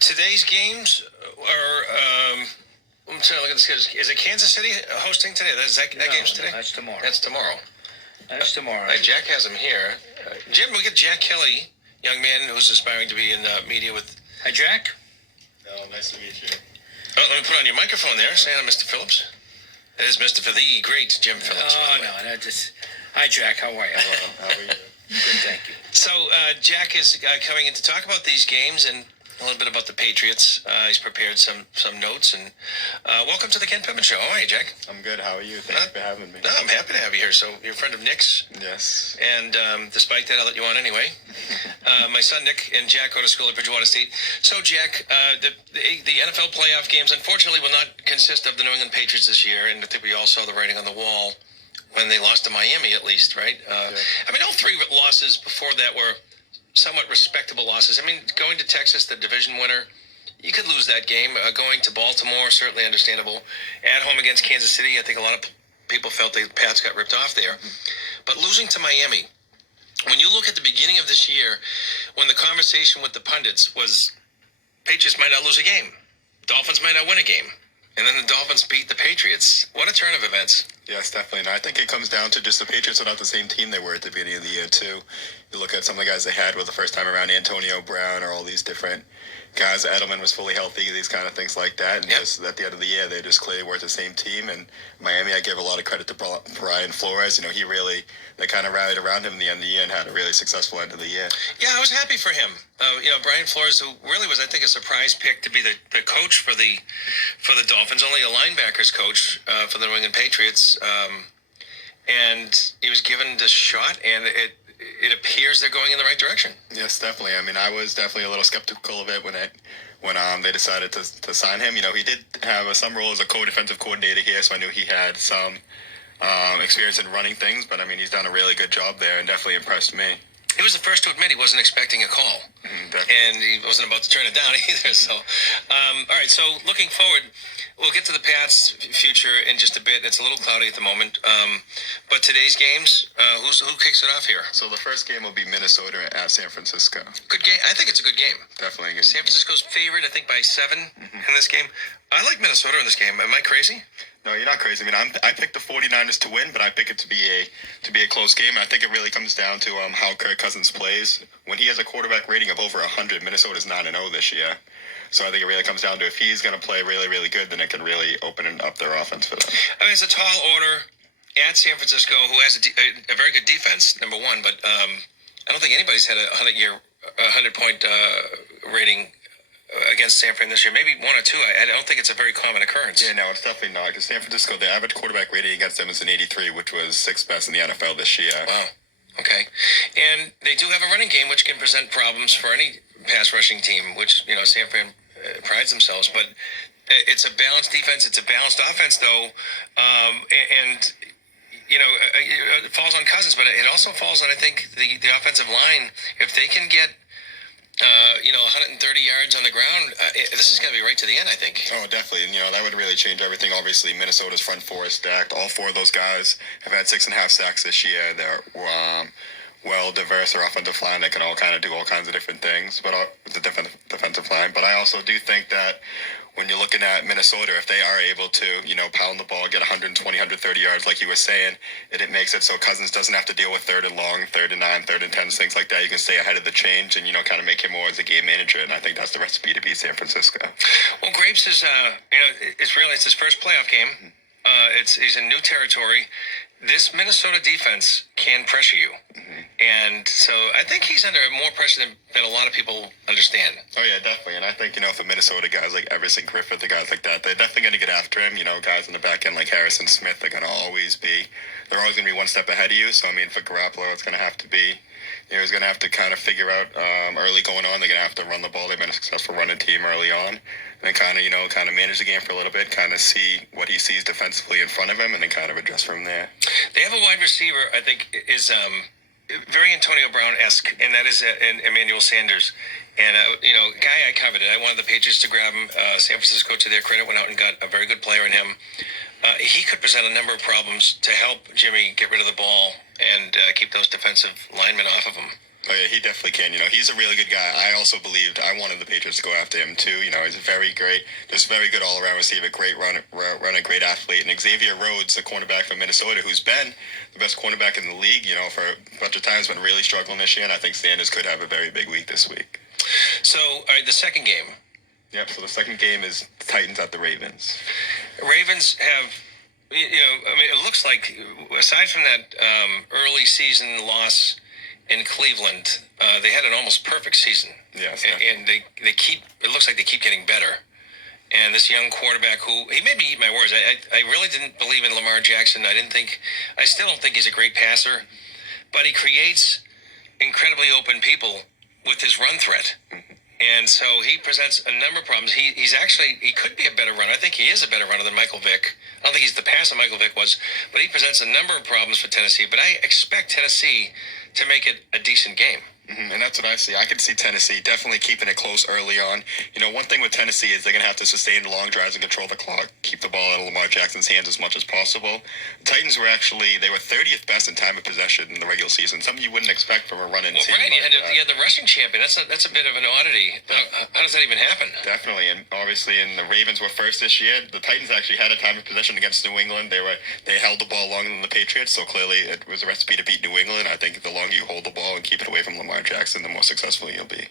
today's games are. I'm trying to look at the schedule. Is it Kansas City hosting today? That game's today? No, that's tomorrow. That's tomorrow. That's tomorrow. Jack has him here. Jim, we get Jack Kelly, young man who's aspiring to be in media with. Hi, Jack. Oh, nice to meet you. Oh, let me put on your microphone there. Say hi to Mr. Phillips. That is Mr. For the great Jim Phillips. Oh, no, just. Hi, Jack. How are you? Hello, how are you? Good, thank you. So, Jack is coming in to talk about these games and a little bit about the Patriots. He's prepared some notes. And welcome to the Ken Pittman Show. How are you, Jack? I'm good. How are you? Thank you for having me. No, I'm happy to have you here. So, you're a friend of Nick's. Yes. And despite that, I'll let you on anyway. My son Nick and Jack go to school at Bridgewater State. So, Jack, the NFL playoff games, unfortunately, will not consist of the New England Patriots this year. And I think we all saw the writing on the wall when they lost to Miami, at least, right? Yeah. I mean, all three losses before that were somewhat respectable losses. I mean, going to Texas, the division winner, you could lose that game. Going to Baltimore, certainly understandable. At home against Kansas City, I think a lot of people felt the Pats got ripped off there. But losing to Miami, when you look at the beginning of this year, when the conversation with the pundits was Patriots might not lose a game, Dolphins might not win a game, and then the Dolphins beat the Patriots. What a turn of events. Yes, definitely. And I think it comes down to just the Patriots are not the same team they were at the beginning of the year, too. You look at some of the guys they had with the first time around, Antonio Brown or all these different guys. Edelman was fully healthy, these kind of things like that. And just at the end of the year, they just clearly weren't the same team. And Miami, I give a lot of credit to Brian Flores. You know, they kind of rallied around him in the end of the year and had a really successful end of the year. Yeah, I was happy for him. Brian Flores, who really was, I think, a surprise pick to be the coach for the Dolphins, only a linebackers coach for the New England Patriots. And he was given the shot, and it appears they're going in the right direction. Yes, definitely. I mean, I was definitely a little skeptical of it when they decided to sign him. You know, he did have some role as a co-defensive coordinator here, so I knew he had some experience in running things. But, I mean, he's done a really good job there and definitely impressed me. He was the first to admit he wasn't expecting a call. And he wasn't about to turn it down either. So, all right, so looking forward, we'll get to the Pats' future in just a bit. It's a little cloudy at the moment. But today's games, who kicks it off here? So the first game will be Minnesota at San Francisco. Good game. I think it's a good game. Definitely a good San Francisco's favored, I think, by 7 in this game. I like Minnesota in this game. Am I crazy? No, you're not crazy. I mean, I picked the 49ers to win, but I pick it to be a close game. And I think it really comes down to how Kirk Cousins plays. When he has a quarterback rating of over 100, Minnesota's 9-0 this year. So I think it really comes down to if he's going to play really, really good, then it can really open up their offense for them. I mean, it's a tall order at San Francisco, who has a very good defense, number one, but I don't think anybody's had a 100-point rating against San Fran this year. Maybe one or two. I don't think it's a very common occurrence. Yeah, no, it's definitely not. Because San Francisco, the average quarterback rating against them is an 83, which was 6th best in the NFL this year. Wow. Okay. And they do have a running game, which can present problems for any pass rushing team, which, San Fran prides themselves. But it's a balanced defense. It's a balanced offense, though. It falls on Cousins, but it also falls on, I think, the offensive line. If they can get 130 yards on the ground, this is going to be right to the end, I think. Oh, definitely. And, that would really change everything. Obviously, Minnesota's front four is stacked. All four of those guys have had 6.5 sacks this year. They're well diverse. Their offensive line, they can all kind of do all kinds of different things, but the defensive line. But I also do think that when you're looking at Minnesota, if they are able to, pound the ball, get 120, 130 yards, like you were saying, it makes it so Cousins doesn't have to deal with 3rd and long, 3rd and 9, 3rd and 10, things like that. You can stay ahead of the change and, kind of make him more as a game manager. And I think that's the recipe to beat San Francisco. Well, Grapes is, it's his first playoff game. He's in new territory. This Minnesota defense can pressure you. And so I think he's under more pressure than a lot of people understand. Oh, yeah, definitely. And I think, for Minnesota guys like Everson Griffith, the guys like that, they're definitely going to get after him. Guys in the back end like Harrison Smith, they're always going to be one step ahead of you. So, I mean, for Garoppolo, it's going to have to be, he's going to have to kind of figure out early going on. They're going to have to run the ball. They've been a successful running team early on. And then kind of manage the game for a little bit, kind of see what he sees defensively in front of him, and then kind of adjust from there. They have a wide receiver, I think, is very Antonio Brown-esque, and that is Emmanuel Sanders. And, guy I coveted. I wanted the Patriots to grab him. San Francisco, to their credit, went out and got a very good player in him. He could present a number of problems to help Jimmy get rid of the ball and keep those defensive linemen off of him. Oh yeah, he definitely can. He's a really good guy. I also believed I wanted the Patriots to go after him too. He's a very good all around receiver, great runner, great athlete. And Xavier Rhodes, the cornerback from Minnesota, who's been the best cornerback in the league, for a bunch of times, been really struggling this year. And I think Sanders could have a very big week this week. So, all right, the second game. Yep. So the second game is Titans at the Ravens. Ravens have, it looks like aside from that early season loss in Cleveland, they had an almost perfect season. Yes. And they keep. It looks like they keep getting better. And this young quarterback, who he made me eat my words. I really didn't believe in Lamar Jackson. I still don't think he's a great passer, but he creates incredibly open people with his run threat. And so he presents a number of problems. He could be a better runner. I think he is a better runner than Michael Vick. I don't think he's the passer Michael Vick was, but he presents a number of problems for Tennessee. But I expect Tennessee to make it a decent game. And that's what I see. I can see Tennessee definitely keeping it close early on. One thing with Tennessee is they're going to have to sustain the long drives and control the clock, keep the ball out of Lamar Jackson's hands as much as possible. The Titans were 30th best in time of possession in the regular season, something you wouldn't expect from a running team. Right, like you had the rushing champion. That's a bit of an oddity. How does that even happen? Definitely, and obviously, the Ravens were first this year. The Titans actually had a time of possession against New England. They held the ball longer than the Patriots, so clearly it was a recipe to beat New England. I think the longer you hold the ball and keep it away from Lamar Jackson, the more successful you'll be.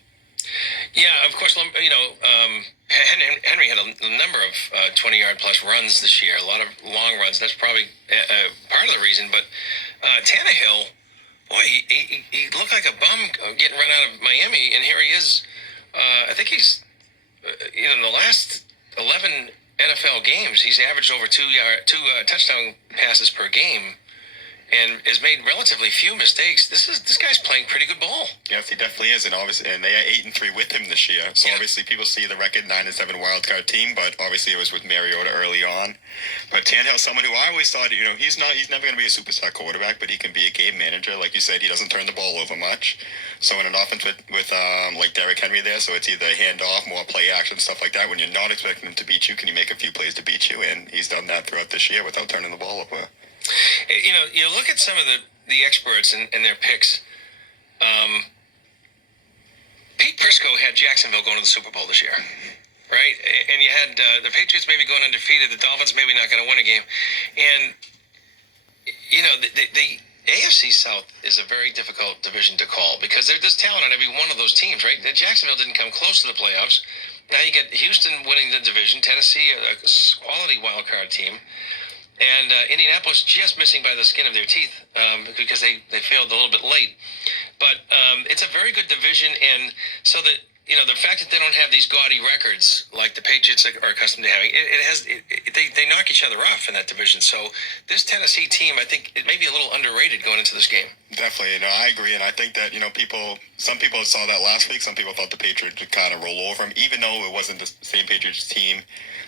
Yeah, of course. Henry had a number of 20-yard plus runs this year. A lot of long runs. That's probably part of the reason. But Tannehill, boy, he looked like a bum getting run out of Miami, and here he is. I think he's in the last 11 NFL games, he's averaged over two touchdown passes per game, and has made relatively few mistakes. This guy's playing pretty good ball. Yes, he definitely is, and they are 8-3 with him this year. So obviously, people see the record 9-7 wildcard team, but obviously it was with Mariota early on. But Tannehill's someone who I always thought, he's never going to be a superstar quarterback, but he can be a game manager. Like you said, he doesn't turn the ball over much. So in an offense with like Derrick Henry there, so it's either handoff, more play action, stuff like that. When you're not expecting him to beat you, can you make a few plays to beat you? And he's done that throughout this year without turning the ball over. You look at some of the experts and their picks. Pete Prisco had Jacksonville going to the Super Bowl this year, right? And you had the Patriots maybe going undefeated, the Dolphins maybe not going to win a game. And, the AFC South is a very difficult division to call because there's talent on every one of those teams, right? Jacksonville didn't come close to the playoffs. Now you get Houston winning the division, Tennessee, a quality wild card team. And Indianapolis just missing by the skin of their teeth because they failed a little bit late. But it's a very good division, and so that the fact that they don't have these gaudy records like the Patriots are accustomed to having, they knock each other off in that division. So this Tennessee team, I think, it may be a little underrated going into this game. Definitely, I agree, and I think that some people saw that last week. Some people thought the Patriots would kind of roll over them, even though it wasn't the same Patriots team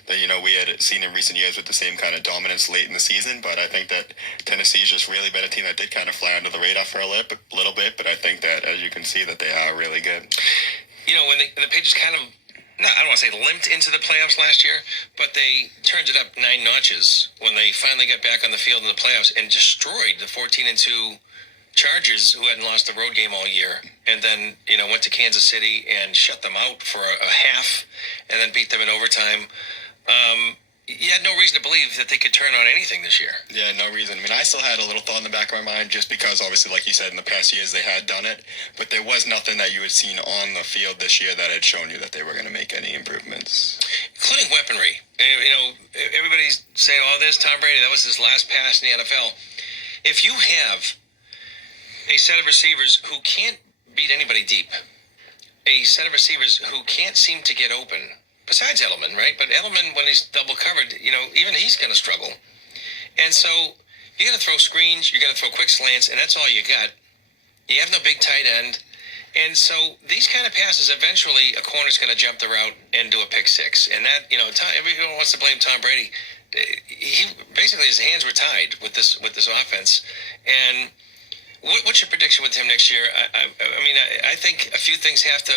that we had seen in recent years with the same kind of dominance late in the season. But I think that Tennessee's just really been a team that did kind of fly under the radar for a little bit. But I think that, as you can see, that they are really good. When the Patriots kind of, I don't want to say limped into the playoffs last year, but they turned it up 9 notches when they finally got back on the field in the playoffs and destroyed the 14-2 Chargers, who hadn't lost the road game all year, and then went to Kansas City and shut them out for a half, and then beat them in overtime. You had no reason to believe that they could turn on anything this year. Yeah, no reason. I still had a little thought in the back of my mind, just because obviously, like you said, in the past years they had done it, but there was nothing that you had seen on the field this year that had shown you that they were going to make any improvements, including weaponry. Everybody's saying, "Oh, there's Tom Brady. That was his last pass in the NFL." If you have a set of receivers who can't beat anybody deep, a set of receivers who can't seem to get open. Besides Edelman, right? But Edelman, when he's double covered, even he's going to struggle. And so you're going to throw screens, you're going to throw quick slants, and that's all you got. You have no big tight end. And so these kind of passes, eventually a corner's going to jump the route and do a pick six. And that, everyone wants to blame Tom Brady. He basically, his hands were tied with this offense. And what's your prediction with him next year? I think a few things have to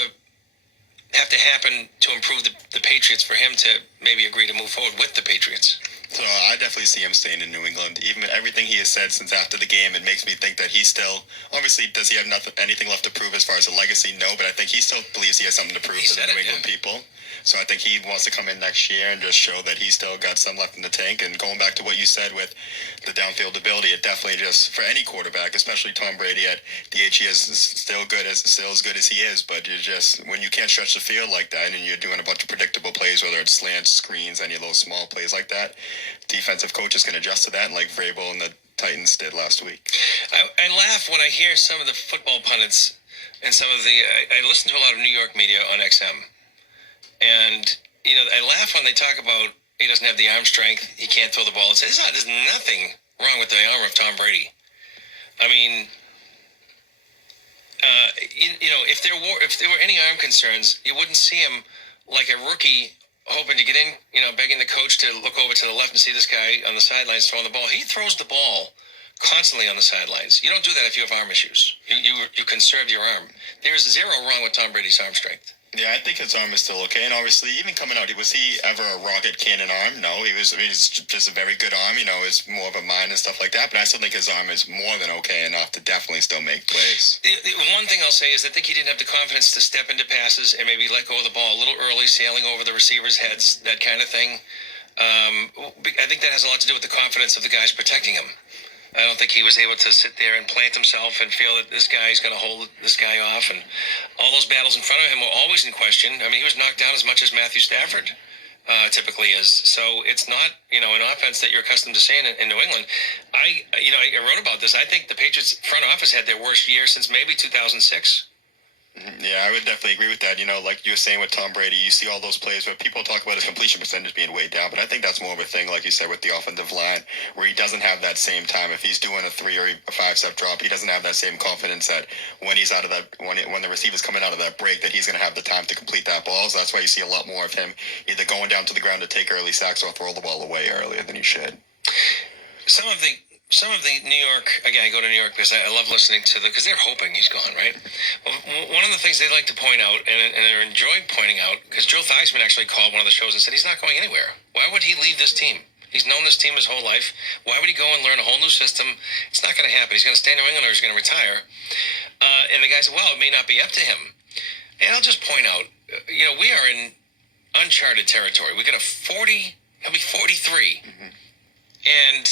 happen to improve the Patriots for him to maybe agree to move forward with the Patriots. So I definitely see him staying in New England. Even everything he has said since after the game, it makes me think that he still, obviously, does he have anything left to prove as far as a legacy? No, but I think he still believes he has something to prove to the New England people. So I think he wants to come in next year and just show that he's still got some left in the tank. And going back to what you said with the downfield ability, it definitely just, for any quarterback, especially Tom Brady at the age he is, still as good as he is. But you just, when you can't stretch the field like that and you're doing a bunch of predictable plays, whether it's slants, screens, any of those small plays like that, defensive coaches can adjust to that, like Vrabel and the Titans did last week. I laugh when I hear some of the football pundits and some of the. I listen to a lot of New York media on XM, and I laugh when they talk about he doesn't have the arm strength, he can't throw the ball. And say there's nothing wrong with the arm of Tom Brady. I mean, if there were any arm concerns, you wouldn't see him like a rookie hoping to get in, begging the coach to look over to the left and see this guy on the sidelines throwing the ball. He throws the ball constantly on the sidelines. You don't do that if you have arm issues. You conserve your arm. There's zero wrong with Tom Brady's arm strength. Yeah, I think his arm is still okay. And obviously, even coming out, was he ever a rocket cannon arm? No, he's just a very good arm. It's more of a mind and stuff like that. But I still think his arm is more than okay enough to definitely still make plays. The one thing I'll say is I think he didn't have the confidence to step into passes and maybe let go of the ball a little early, sailing over the receivers' heads, that kind of thing. I think that has a lot to do with the confidence of the guys protecting him. I don't think he was able to sit there and plant himself and feel that this guy's going to hold this guy off. And all those battles in front of him were always in question. I mean, he was knocked down as much as Matthew Stafford typically is. So it's not, an offense that you're accustomed to seeing in New England. I wrote about this. I think the Patriots front office had their worst year since maybe 2006. Yeah, I would definitely agree with that. Like you were saying with Tom Brady, you see all those plays where people talk about his completion percentage being way down, but I think that's more of a thing, like you said, with the offensive line, where he doesn't have that same time. If he's doing a 3 or a 5 step drop, he doesn't have that same confidence that when he's out of that, when the receiver's coming out of that break, that he's going to have the time to complete that ball. So that's why you see a lot more of him either going down to the ground to take early sacks or throw the ball away earlier than he should. Some of the New York, again, I go to New York because I love listening to because they're hoping he's gone, right? Well, one of the things they like to point out, and they're enjoying pointing out, because Joe Theismann actually called one of the shows and said he's not going anywhere. Why would he leave this team? He's known this team his whole life. Why would he go and learn a whole new system? It's not going to happen. He's going to stay in New England or he's going to retire. And the guy said, well, it may not be up to him. And I'll just point out, we are in uncharted territory. We got he'll be 43. Mm-hmm. And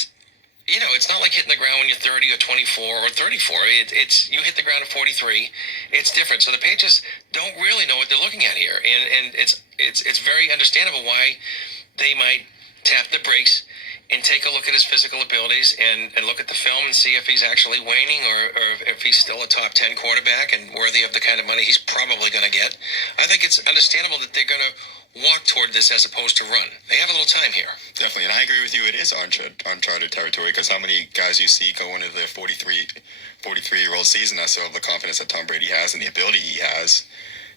it's not like hitting the ground when you're 30 or 24 or 34. It's you hit the ground at 43. It's different. So the Patriots don't really know what they're looking at here, and it's very understandable why they might tap the brakes and take a look at his physical abilities and look at the film and see if he's actually waning or if he's still a top 10 quarterback and worthy of the kind of money he's probably going to get. I think it's understandable that they're going to walk toward this as opposed to run. They have a little time here. Definitely, and I agree with you. It is uncharted territory because how many guys you see go into their 43-year-old season that still have the confidence that Tom Brady has and the ability he has,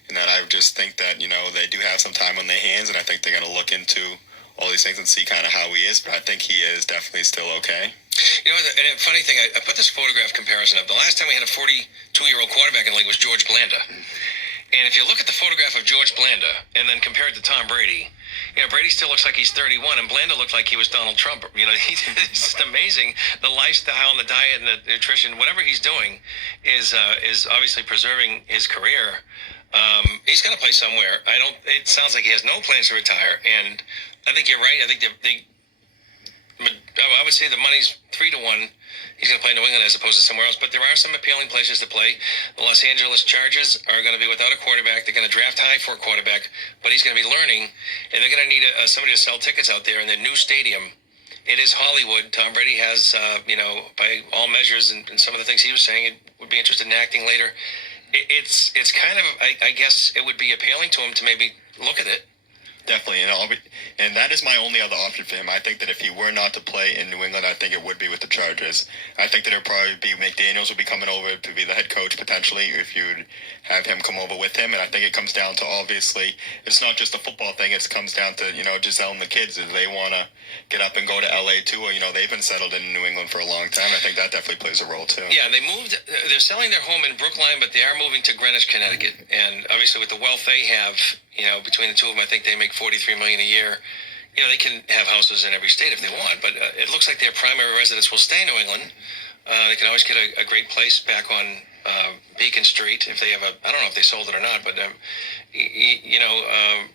and that I just think that they do have some time on their hands, and I think they're going to look into all these things and see kind of how he is. But I think he is definitely still okay. And a funny thing, I put this photograph comparison up. The last time we had a 42-year-old quarterback in the league was George Blanda. And if you look at the photograph of George Blanda and then compare it to Tom Brady, Brady still looks like he's 31, and Blanda looked like he was Donald Trump. It's just amazing. The lifestyle and the diet and the nutrition, whatever he's doing, is obviously preserving his career. He's going to play somewhere. It sounds like he has no plans to retire, and I think you're right. I think I would say the money's 3-1. He's going to play in New England as opposed to somewhere else. But there are some appealing places to play. The Los Angeles Chargers are going to be without a quarterback. They're going to draft high for a quarterback, but he's going to be learning, and they're going to need somebody to sell tickets out there in their new stadium. It is Hollywood. Tom Brady has, by all measures, and some of the things he was saying, it would be interested in acting later. It's kind of, I guess, it would be appealing to him to maybe look at it. Definitely, and that is my only other option for him. I think that if he were not to play in New England, I think it would be with the Chargers. I think that it would probably be McDaniels would be coming over to be the head coach potentially if you'd have him come over with him. And I think it comes down to, obviously, it's not just a football thing. It comes down to, Giselle and the kids. If they want to get up and go to LA too, or, they've been settled in New England for a long time. I think that definitely plays a role too. Yeah, they're selling their home in Brookline, but they are moving to Greenwich, Connecticut. And obviously with the wealth they have, between the two of them, I think they make $43 million a year. they can have houses in every state if they want, but it looks like their primary residence will stay in New England. They can always get a great place back on Beacon Street if they have I don't know if they sold it or not, but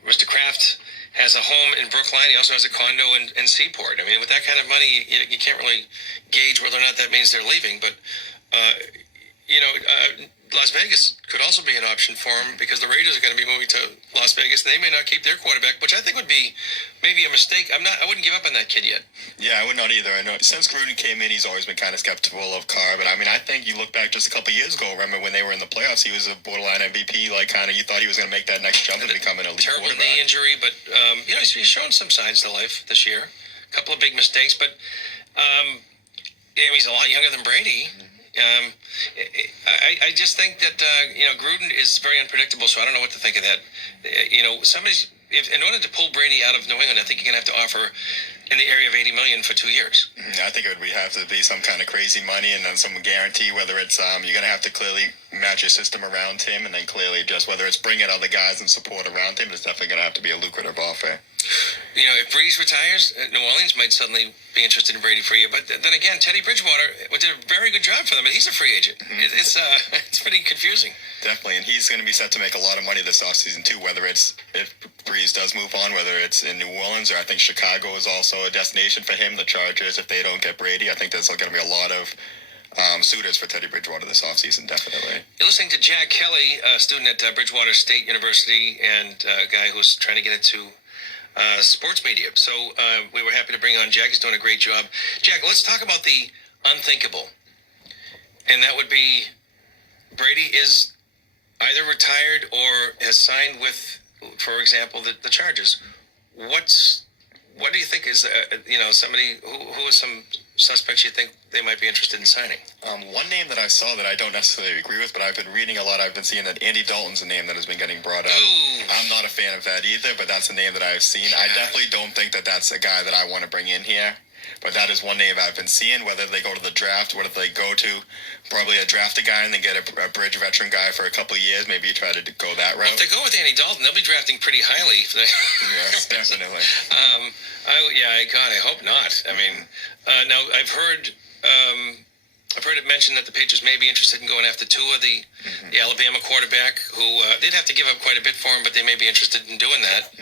Mr. Kraft has a home in Brookline. He also has a condo in Seaport. I mean, with that kind of money, you can't really gauge whether or not that means they're leaving, but Las Vegas could also be an option for him because the Raiders are going to be moving to Las Vegas. They may not keep their quarterback, which I think would be maybe a mistake. I wouldn't give up on that kid yet. Yeah, I would not either. I know since Gruden came in, he's always been kind of skeptical of Carr. But I mean, I think you look back just a couple of years ago. Remember when they were in the playoffs? He was a borderline MVP. Like kind of, you thought he was going to make that next jump and become an elite terrible quarterback. Knee injury, but he's shown some signs to life this year. A couple of big mistakes, but he's a lot younger than Brady. I just think that Gruden is very unpredictable, so I don't know what to think of that. In order to pull Brady out of New England, I think you're going to have to offer in the area of $80 million for 2 years. I think it would have to be some kind of crazy money and then some guarantee. Whether it's you're going to have to clearly match your system around him, and then clearly just whether it's bringing other guys and support around him, it's definitely going to have to be a lucrative offer. If Breeze retires, New Orleans might suddenly be interested in Brady for you. But then again, Teddy Bridgewater did a very good job for them, and he's a free agent. It's pretty confusing. Definitely, and he's going to be set to make a lot of money this offseason too, whether it's if Breeze does move on, whether it's in New Orleans, or I think Chicago is also a destination for him. The Chargers, if they don't get Brady, I think there's going to be a lot of suitors for Teddy Bridgewater this offseason, definitely. You're listening to Jack Kelly, a student at Bridgewater State University and a guy who's trying to get into sports media. So we were happy to bring on Jack. He's doing a great job. Jack, let's talk about the unthinkable. And that would be Brady is either retired or has signed with, for example, the Chargers. What do you think is, somebody, who is some suspects you think they might be interested in signing? One name that I saw that I don't necessarily agree with, but I've been reading a lot. I've been seeing that Andy Dalton's a name that has been getting brought up. Ooh. I'm not a fan of that either, but that's a name that I've seen. I definitely don't think that that's a guy that I want to bring in here. But that is one name I've been seeing, whether they go to the draft, whether they go to probably draft a guy and then get a bridge veteran guy for a couple of years, maybe try to go that route. Well, if they go with Andy Dalton, they'll be drafting pretty highly. Yes, definitely. I hope not. I mean, now I've heard it mentioned that the Patriots may be interested in going after Tua, the Alabama quarterback, who they'd have to give up quite a bit for him, but they may be interested in doing that.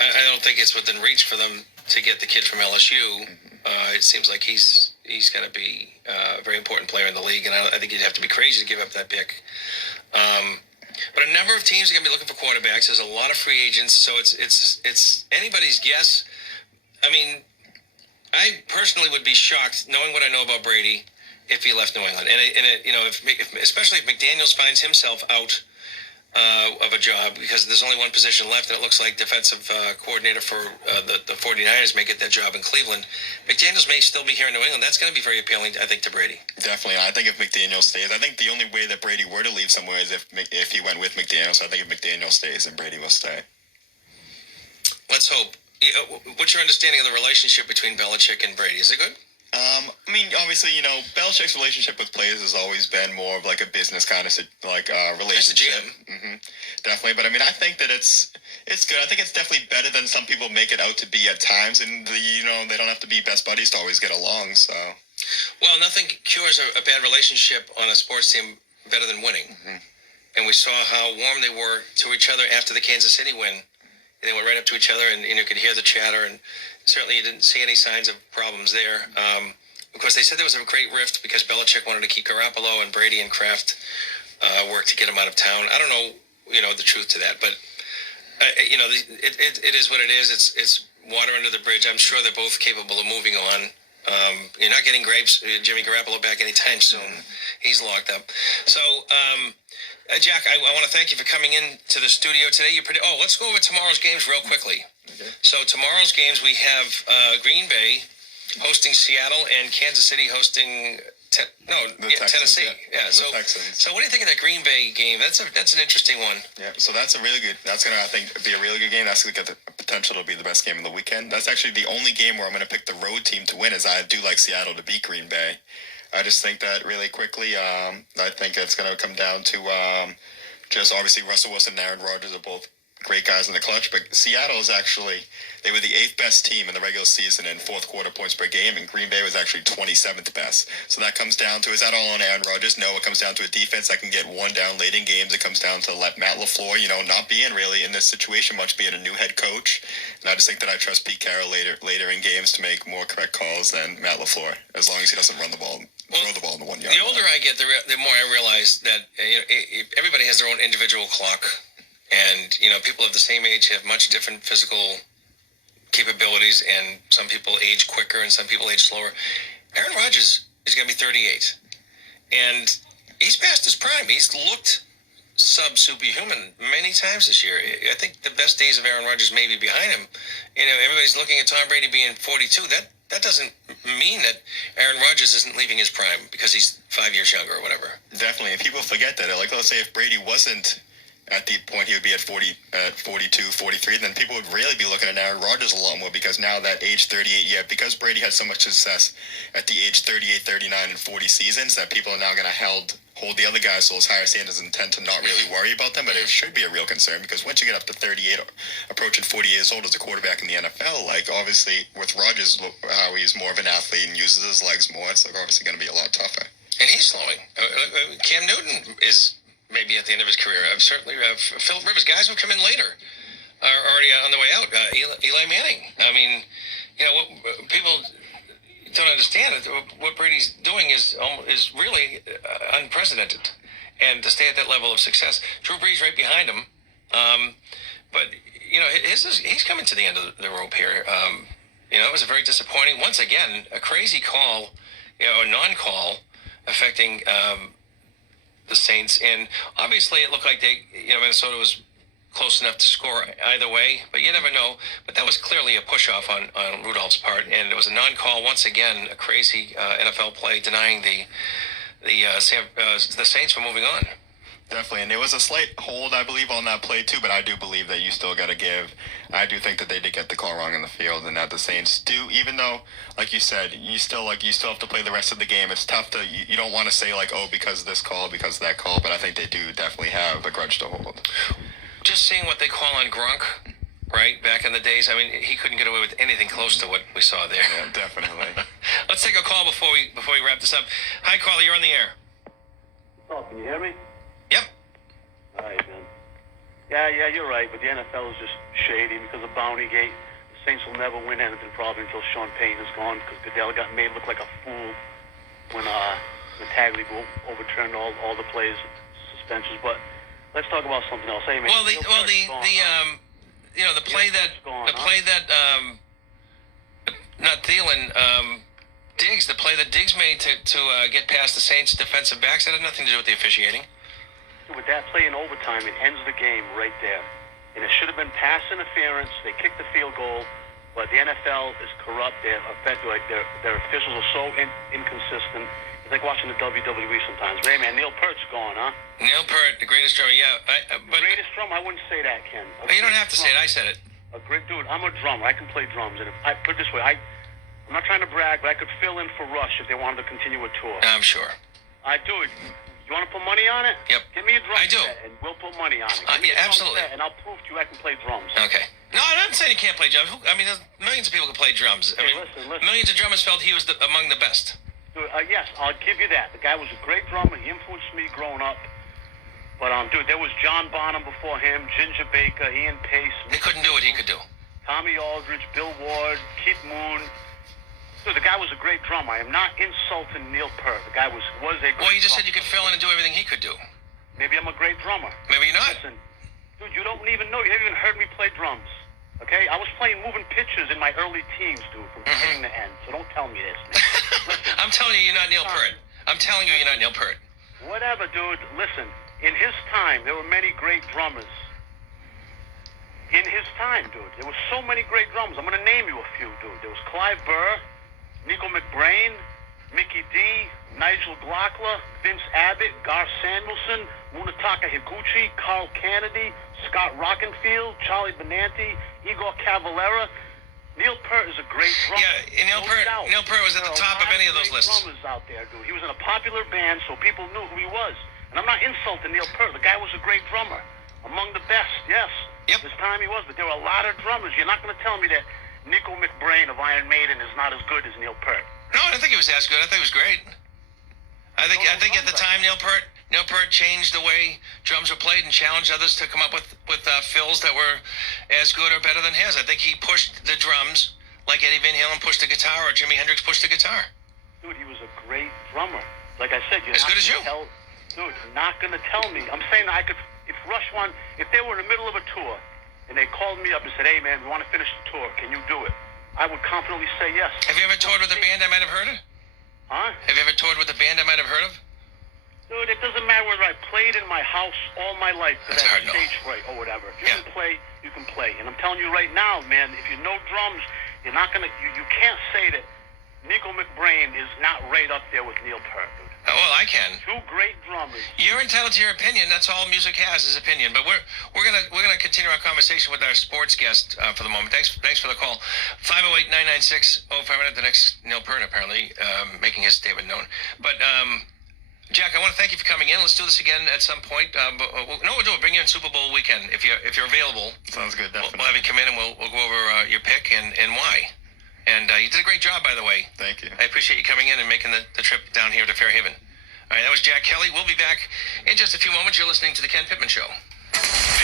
I don't think it's within reach for them to get the kid from LSU. It seems like he's going to be a very important player in the league, and I think you'd have to be crazy to give up that pick. But a number of teams are going to be looking for quarterbacks. There's a lot of free agents, so it's anybody's guess. I mean, I personally would be shocked, knowing what I know about Brady, if he left New England, especially if McDaniels finds himself out of a job, because there's only one position left, and it looks like defensive coordinator for the 49ers may get that job in Cleveland. McDaniels may still be here in New England. That's going to be very appealing, I think, to Brady. Definitely. I think if McDaniels stays, I think the only way that Brady were to leave somewhere is if he went with McDaniels. So I think if McDaniels stays, then Brady will stay. Let's hope. What's your understanding of the relationship between Belichick and Brady? Is it good? I mean, obviously, Belichick's relationship with players has always been more of like a business kind of relationship. Definitely, but I mean, I think that it's good. I think it's definitely better than some people make it out to be at times, and they don't have to be best buddies to always get along. So, well, nothing cures a bad relationship on a sports team better than winning. And we saw how warm they were to each other after the Kansas City win. They went right up to each other, and you could hear the chatter, and certainly you didn't see any signs of problems there. Of course, they said there was a great rift because Belichick wanted to keep Garoppolo, and Brady and Kraft worked to get him out of town. I don't know, the truth to that, but it is what it is. It's water under the bridge. I'm sure they're both capable of moving on. You're not getting Jimmy Garoppolo back anytime soon. He's locked up. So, Jack, I want to thank you for coming in to the studio today. Let's go over tomorrow's games real quickly. Okay. So tomorrow's games, we have Green Bay hosting Seattle and Kansas City hosting Texans, Tennessee. Yeah, so Texans. So what do you think of that Green Bay game? That's an interesting one. Yeah, so that's going to, I think, be a really good game. That's going to get the potential to be the best game of the weekend. That's actually the only game where I'm going to pick the road team to win, as I do like Seattle to beat Green Bay. I just think that really quickly, I think it's going to come down to just obviously Russell Wilson and Aaron Rodgers are both great guys in the clutch. But Seattle is actually, they were the 8th best team in the regular season in fourth quarter points per game, and Green Bay was actually 27th best. So that comes down to, is that all on Aaron Rodgers? No, it comes down to a defense that can get one down late in games. It comes down to Matt LaFleur, not being really in this situation much, being a new head coach. And I just think that I trust Pete Carroll later in games to make more correct calls than Matt LaFleur, as long as he doesn't run the ball. Throw the ball in the 1 yard. The older I get, the more I realize that everybody has their own individual clock, and people of the same age have much different physical capabilities, and some people age quicker and some people age slower. Aaron Rodgers is going to be 38, and he's past his prime. He's looked sub-superhuman many times this year. I think the best days of Aaron Rodgers may be behind him. Everybody's looking at Tom Brady being 42. That doesn't mean that Aaron Rodgers isn't leaving his prime because he's 5 years younger or whatever. Definitely, and people forget that. Like, let's say if Brady wasn't at the point he would be at 42, 43, then people would really be looking at Aaron Rodgers a lot more, because now that age 38, because Brady had so much success at the age 38, 39, and 40 seasons, that people are now going to hold the other guys to those higher standards and tend to not really worry about them. But it should be a real concern, because once you get up to 38, approaching 40 years old as a quarterback in the NFL, obviously with Rodgers, how he's more of an athlete and uses his legs more, it's obviously going to be a lot tougher. And he's slowing. Cam Newton is maybe at the end of his career. Certainly Philip Rivers, guys who come in later are already on the way out. Eli Manning. I mean, what people don't understand is what Brady's doing is really unprecedented, and to stay at that level of success. Drew Brees right behind him, but he's coming to the end of the rope here. It was a very disappointing, once again, a crazy call, a non-call affecting the Saints, and obviously it looked like Minnesota was close enough to score either way, but you never know. But that was clearly a push-off on Rudolph's part, and it was a non-call. Once again, a crazy NFL play denying the Saints from moving on. Definitely, and there was a slight hold, I believe, on that play too, but I do believe that you still got to give. I do think that they did get the call wrong in the field, and that the Saints do, even though, like you said, you still have to play the rest of the game. It's tough to, you don't want to say because of this call, because of that call, but I think they do definitely have a grudge to hold. Just seeing what they call on Gronk, right, back in the days, I mean, he couldn't get away with anything close to what we saw there. Yeah, definitely. Let's take a call before we wrap this up. Hi, caller, you're on the air. Oh, can you hear me? Yep. All right, man. Yeah, you're right, but the NFL is just shady because of Bountygate. The Saints will never win anything probably until Sean Payton is gone, because Goodell got made look like a fool when Tagliabue overturned all the plays, suspensions. But let's talk about something else. Hey, man. Diggs, the play that Diggs made to get past the Saints defensive backs, that had nothing to do with the officiating. With that play in overtime, it ends the game right there. And it should have been pass interference. They kicked the field goal, but the NFL is corrupt. Their officials are so inconsistent. It's like watching the WWE sometimes. Hey, man, Neil Peart's gone, huh? Neil Peart, the greatest drummer, yeah. Greatest drummer? I wouldn't say that, Ken. You don't have to say it. I said it. A great dude. I'm a drummer. I can play drums. And if I put it this way, I'm not trying to brag, but I could fill in for Rush if they wanted to continue a tour. I'm sure. I do it. You want to put money on it? Yep. Give me a drum I do. set, and we'll put money on it. Yeah, absolutely. And I'll prove to you I can play drums. Okay. No, I'm not saying you can't play drums. I mean, there's millions of people can play drums. I mean, listen. Millions of drummers felt he was among the best. Dude, yes, I'll give you that. The guy was a great drummer. He influenced me growing up. But, dude, there was John Bonham before him, Ginger Baker, Ian Pace. They couldn't do what he could do. Tommy Aldridge, Bill Ward, Keith Moon. Dude, the guy was a great drummer. I am not insulting Neil Peart. The guy was a great drummer. Well, you just said you could fill in and do everything he could do. Maybe I'm a great drummer. Maybe you're not. Listen, dude, you don't even know. You haven't even heard me play drums. Okay? I was playing moving pictures in my early teens, dude, from beginning to end. So don't tell me this. Listen, I'm telling you, you're not Neil Peart. I'm telling you, you're not Neil Peart. Whatever, dude. Listen, in his time, there were many great drummers. In his time, dude, there were so many great drummers. I'm going to name you a few, dude. There was Clive Burr, Nico McBrain, Mickey D, Nigel Glockler, Vince Abbott, Gar Samuelson, Munetaka Higuchi, Carl Kennedy, Scott Rockenfield, Charlie Benanti, Igor Cavalera. Neil Peart is a great drummer. Yeah, Neil Peart was at the top of any of those lists. Drummers out there, dude. He was in a popular band, so people knew who he was. And I'm not insulting Neil Peart. The guy was a great drummer. Among the best, yes. Yep. This time he was, but there were a lot of drummers. You're not going to tell me that Nico McBrain of Iron Maiden is not as good as Neil Peart. No, I don't think he was as good. I think he was great. I think at the time Neil Peart changed the way drums were played and challenged others to come up with fills that were as good or better than his. I think he pushed the drums like Eddie Van Halen pushed the guitar or Jimi Hendrix pushed the guitar. Dude, he was a great drummer. Like I said, you're As not good as gonna you. Tell, dude, you're not going to tell me. I'm saying that I could, if Rush won, if they were in the middle of a tour and they called me up and said, hey man, we want to finish the tour, can you do it? I would confidently say yes. Have you ever toured with a band I might have heard of? Huh? Have you ever toured with a band I might have heard of? Dude, it doesn't matter whether I played in my house all my life because That's I hard, have no. stage fright or whatever. If you Yeah. can play, you can play. And I'm telling you right now, man, if you know drums, you're not gonna, you can't say that Nico McBrain is not right up there with Neil Peart, dude. Oh, well, I can. Two great drummers. You're entitled to your opinion. That's all music has is opinion. But we're gonna continue our conversation with our sports guest for the moment. Thanks for the call. 508-996-0500. The next Neil Peart apparently making his statement known. But Jack, I want to thank you for coming in. Let's do this again at some point. We'll do it. Bring you in Super Bowl weekend if you're available. Sounds good. Definitely. We'll have you come in and we'll go over your pick and why. And you did a great job, by the way. Thank you. I appreciate you coming in and making the trip down here to Fairhaven. All right, that was Jack Kelly. We'll be back in just a few moments. You're listening to The Ken Pittman Show.